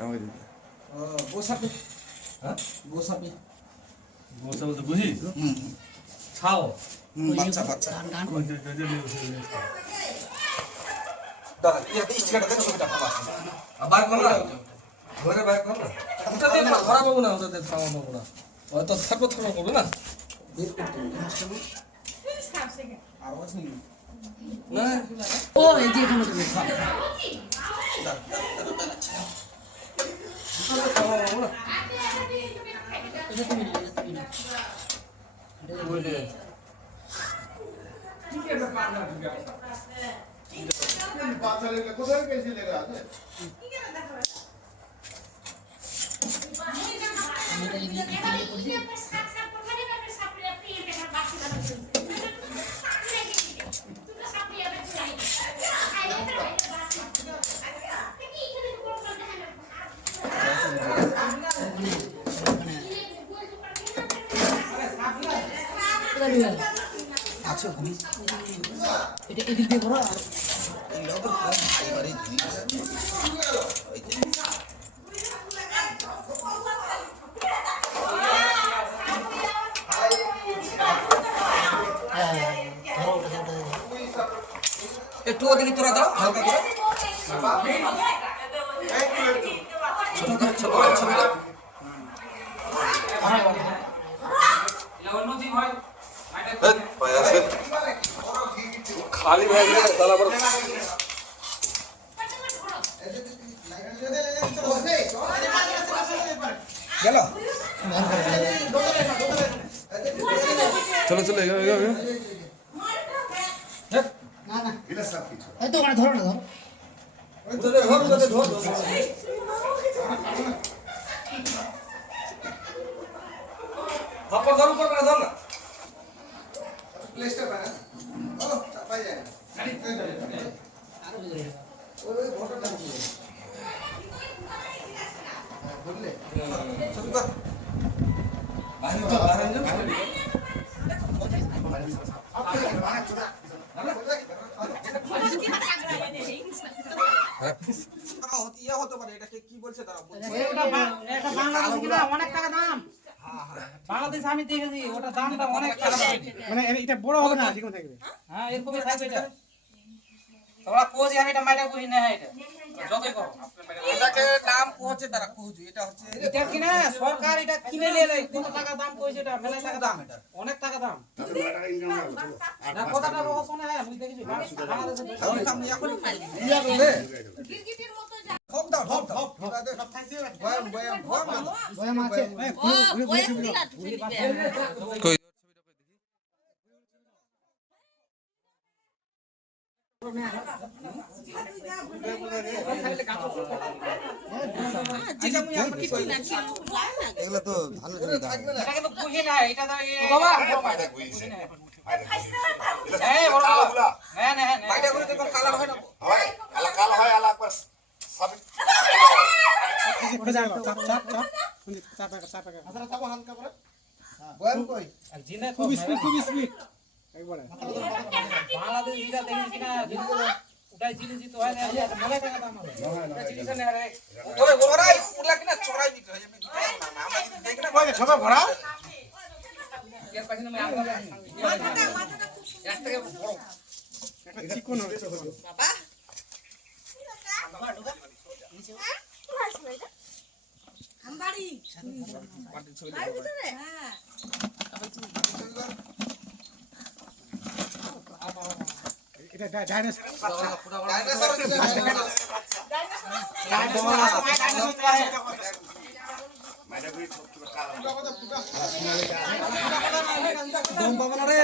আমাকে দিতে গোসাপি হ্যাঁ গোসাপি বসে বলতে বুঝি ছাও বাচ্চা বাচ্চা দাদা ইয়াতে স্টিকারটা দেন ছবিটা পাবা আবার কোন ঘরে বাইক কোন ওটা দিয়ে ধরা পাবো না ওটা দিয়ে খাওয়া পাবো না হয়তো থাকবো থাকবো করবে না বের করতে হবে আর আছে না ও এই যে এখানে তুমি খাওয়া পাবো না এটা তুমি না বুঝলে কোথায় গেছিলে আছে এটা এই যে করছি আছে ওখানে এটা এদিক দিয়ে করো আর এই লগের কম এবারে ধরো ওটা একটু ওদিকে তোরা দাও হালকা করে ছবিটা খালি ভাই তাহলে আবার গেল চলো চলো এগো এগো এগো না না এই তো ওখানে ধরো না ধরো হাপ্পা ধরো করবে না ধর না প্লেসটা বানা ও চাপাই যায় ওই ফটোটা নিয়ে বললে ছবি কর বাইরে তো বাইরে যাও হতে পারে এটাকে কি বলছে তারা এটা বাংলাদেশ কিনা অনেক টাকা দাম বাংলাদেশ আমি দেখেছি ওটা দামটা অনেক টাকা মানে এটা বড় হবে না যেরকম থাকবে হ্যাঁ এরকমই থাকবে এটা তোমরা কোজ আমি এটা মাইটা বুঝি না এটা যতই করো এটাকে নাম কোচে তারা কোচ এটা হচ্ছে এটা কিনা সরকার এটা কিনে নিয়ে নেয় কত টাকা দাম কইছে এটা মেলা টাকা দাম এটা অনেক টাকা দাম না কথাটা রহস্য না হ্যাঁ আমি দেখেছি বাংলাদেশে আমি এখন ইয়া করবে হোক দাও হোক দাও বয়াম বয়াম বয়াম আছে কই আচ্ছা আমি এখন কি করি এগুলো তো ভালো করে থাকবে না এটা কিন্তু বুঝি না এটা তো বাবা এই বড় বাবা হ্যাঁ হ্যাঁ হ্যাঁ বাইরে করে দেখো কালার হয় না ওটা যাও চাপ চাপ চাপ আসলে চাপো হালকা করে বয়াম কই জিনে খুব স্পিড একবারে বাংলাদেশ এটা দেখেছি কিনা ওটাই জিনিস দিতে হয় না মেলা টাকা দাম হবে ওটা জিনিস না রে তবে ওরাই উড়লা কিনা চড়াই বিক্রি হয় আমি দিতে পারবো না আমার যদি দেখি না কই সবাই ভরা এর পাশে আমি আগে মাথাটা খুব সুন্দর এক থেকে বড় এটা চিকন হচ্ছে বাবা আমবাড়ি আর ভিতরে হ্যাঁ এটা ডাইনোসর ডাইনোসর দম পাবো না রে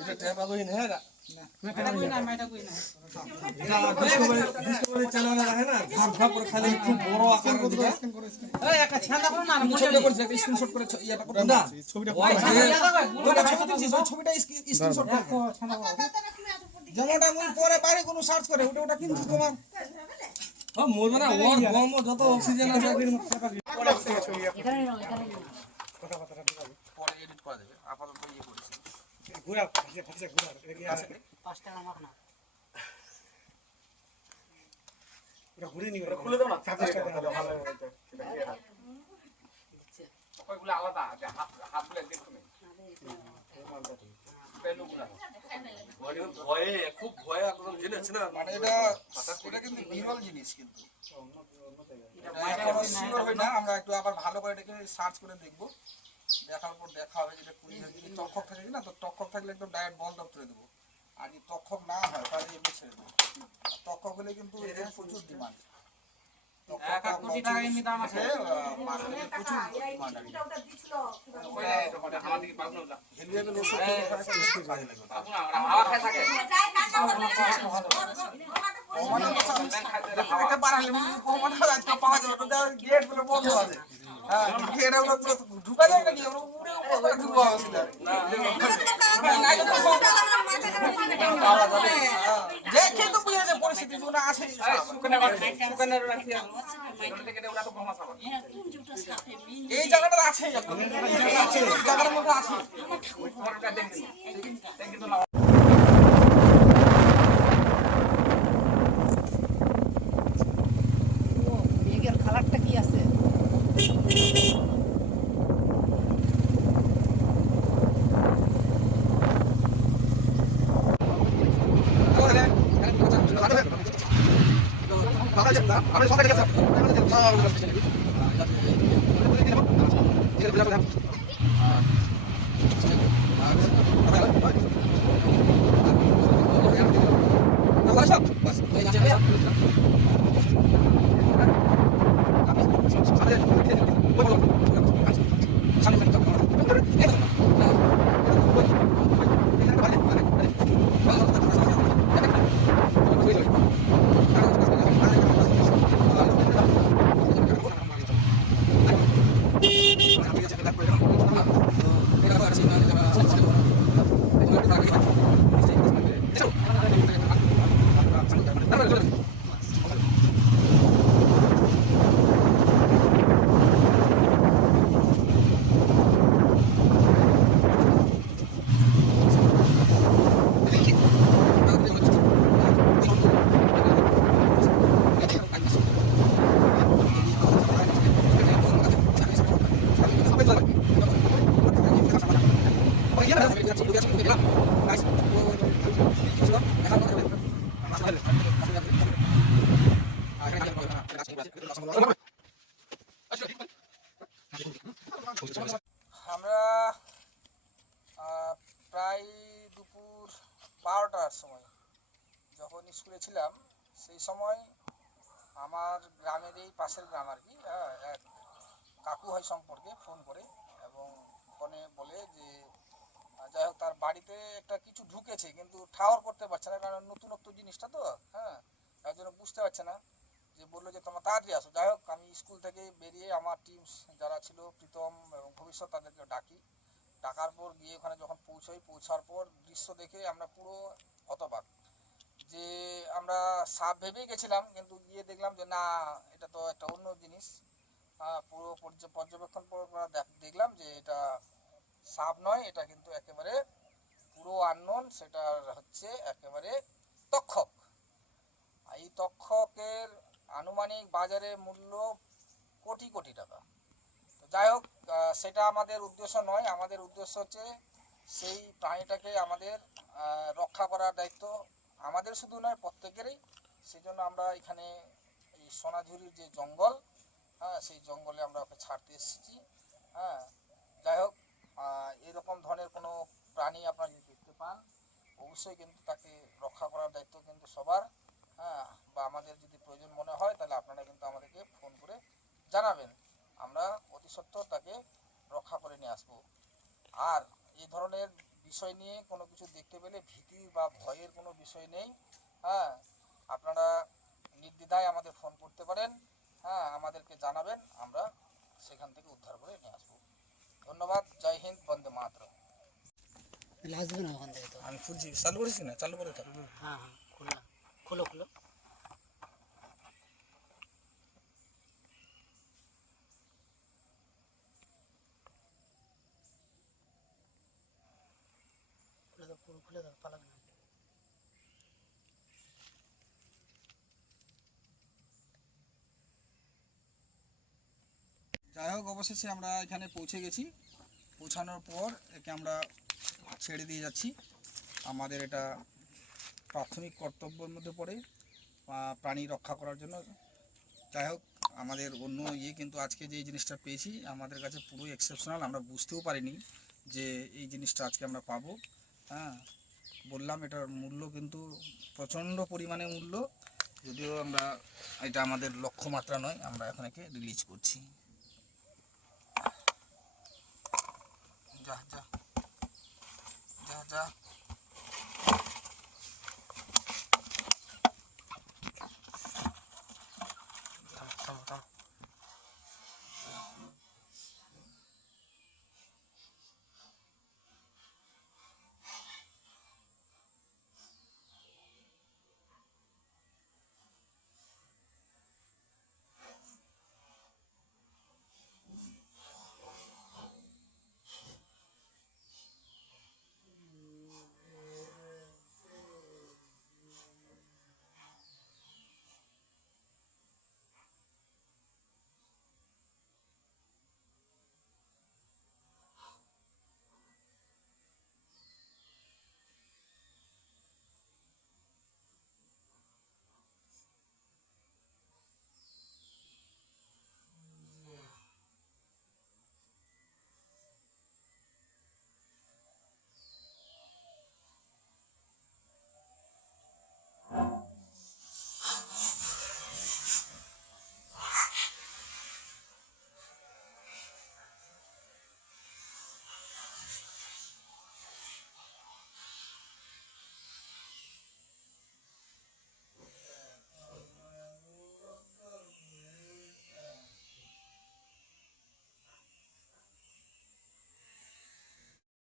এটা টেপা কই না হ্যাঁ মেটা কই না মেটা কই না ডিসকভারি চ্যানেল আছে না ভাগ ভাগ করে খালি খুব বড় আকার করে দিবা এই একটা ছান্দা করো না ছবিটা করছি একটা স্ক্রিনশট করে ইয়াটা করো না ছবিটা তোমরা ছবি তুলছিস ওই ছবিটা স্ক্রিনশট করে দেখো ছান্দা করো যেমনটা মন পরে পারে কোনো সার্চ করে ওটা কিন্তু তোমার ও মোর মানে ওর বম যত অক্সিজেন আছে এখানে নাও এখানে নাও পরে এডিট করে দেবে আপাতত ইয়ে করেছি ঘুরা ফাঁসে ঘুরা এদিকে আছে 5 টাকা মাখ না ভয়ে খুব ভয়ে একদম জেনেছে না মানে এটা কিন্তু বিরল জিনিস কিন্তু শিওর হই না আমরা একটু আবার ভালো করে এটাকে সার্চ করে দেখবো দেখার পর দেখা হবে যেটা কুড়ি যদি তক্ষক থাকে না তো তক্ষক থাকলে একদম ডায়েট বন্ধ করে দেবো আর যদি তক্ষক না হয় তাহলে এমনি ছেড়ে দেবো তক্ষক হলে কিন্তু এর প্রচুর ডিমান্ড কোটি টাকা এমনি দাম আছে মার্কেটে প্রচুর ডিমান্ড হেলিয়ামের ওষুধ কাজে লাগবে হাওয়া খায় থাকে পাওয়া যাবে গেট গুলো বন্ধ আছে হ্যাঁ ঢুকা যায় নাকি ঢুকা যে খেতে বুঝেছে পরিস্থিতি আছে এই জায়গাটা আছে জায়গাটার মধ্যে আছে মেঘের কালারটা কি আছে আমরা প্রায় দুপুর 12টার সময় যখন স্কুলে ছিলাম সেই সময় আমার গ্রামের এই পাশের গ্রাম আর কি এক কাকু হয় সম্পর্কে ফোন করে এবং ফোনে বলে যে যাই হোক তার বাড়িতে একটা কিছু ঢুকেছে কিন্তু ঠাওর করতে পারছে না কারণ নতুনত্ব জিনিসটা তো হ্যাঁ তার জন্য বুঝতে পারছে না যে বললো যে তোমার তাড়াতাড়ি আসো যাই হোক আমি স্কুল থেকে বেরিয়ে আমার টিম যারা ছিল প্রীতম এবং ভবিষ্যৎ তাদেরকে ডাকার পর গিয়ে ওখানে যখন পৌঁছার পর দৃশ্য দেখে আমরা পুরো হতবাক যে আমরা সাপ ভেবেই গেছিলাম কিন্তু গিয়ে দেখলাম যে না এটা তো একটা অন্য জিনিস পুরো পর্যবেক্ষণ দেখলাম যে এটা সাপ নয় এটা কিন্তু একেবারে পুরো আননোন সেটা হচ্ছে একেবারে তক্ষক এই তক্ষকের আনুমানিক বাজারে মূল্য কোটি কোটি টাকা তো যাই হোক সেটা আমাদের উদ্দেশ্য নয় আমাদের উদ্দেশ্য হচ্ছে সেই প্রাণীটাকে আমাদের রক্ষা করার দায়িত্ব আমাদের শুধু নয় প্রত্যেকেরই সেই জন্য আমরা এখানে এই সোনাঝুরির যে জঙ্গল হ্যাঁ সেই জঙ্গলে আমরা ওকে ছাড়তে এসেছি হ্যাঁ যাই হোক এরকম ধরনের কোনো প্রাণী আপনারা যদি দেখতে পান অবশ্যই কিন্তু তাকে রক্ষা করার দায়িত্ব কিন্তু সবার হ্যাঁ বা আমাদের যদি প্রয়োজন মনে হয় তাহলে আপনারা কিন্তু আমাদেরকে ফোন করে জানাবেন আমরা অতি সত্বর তাকে রক্ষা করে নিয়ে আসবো আর এই ধরনের বিষয় নিয়ে কোনো কিছু দেখতে পেলে ভীতি বা ভয়ের কোনো বিষয় নেই হ্যাঁ আপনারা নির্দ্বিধায় আমাদের ফোন করতে পারেন হ্যাঁ আমাদেরকে জানাবেন আমরা সেখান থেকে উদ্ধার করে নিয়ে আসবো ধন্যবাদ জয় হিন্দ বন্দে মাতরম আসবে না ওখান থেকে তো আমি খুলছি চালু করেছি না চালু করে থাকবো হ্যাঁ হ্যাঁ খুললাম খুলো খুলো খুলে দাও পুরো খুলে দাও পালাবে না যাই হোক, অবশেষে আমরা এখানে পৌঁছে গেছি। পৌঁছানোর পর একে আমরা ছেড়ে দিয়ে যাচ্ছি। আমাদের এটা প্রাথমিক কর্তব্যের মধ্যে পড়ে প্রাণী রক্ষা করার জন্য। যাই হোক, আমাদের অন্য কিন্তু আজকে যে জিনিসটা পেয়েছি আমাদের কাছে পুরো এক্সেপশনাল। আমরা বুঝতেও পারিনি যে এই জিনিসটা আজকে আমরা পাবো। হ্যাঁ, বললাম এটার মূল্য কিন্তু প্রচণ্ড পরিমাণে মূল্য, যদিও আমরা এটা আমাদের লক্ষ্যমাত্রা নয়। আমরা এখন একে রিলিজ করছি। যা যা যা যা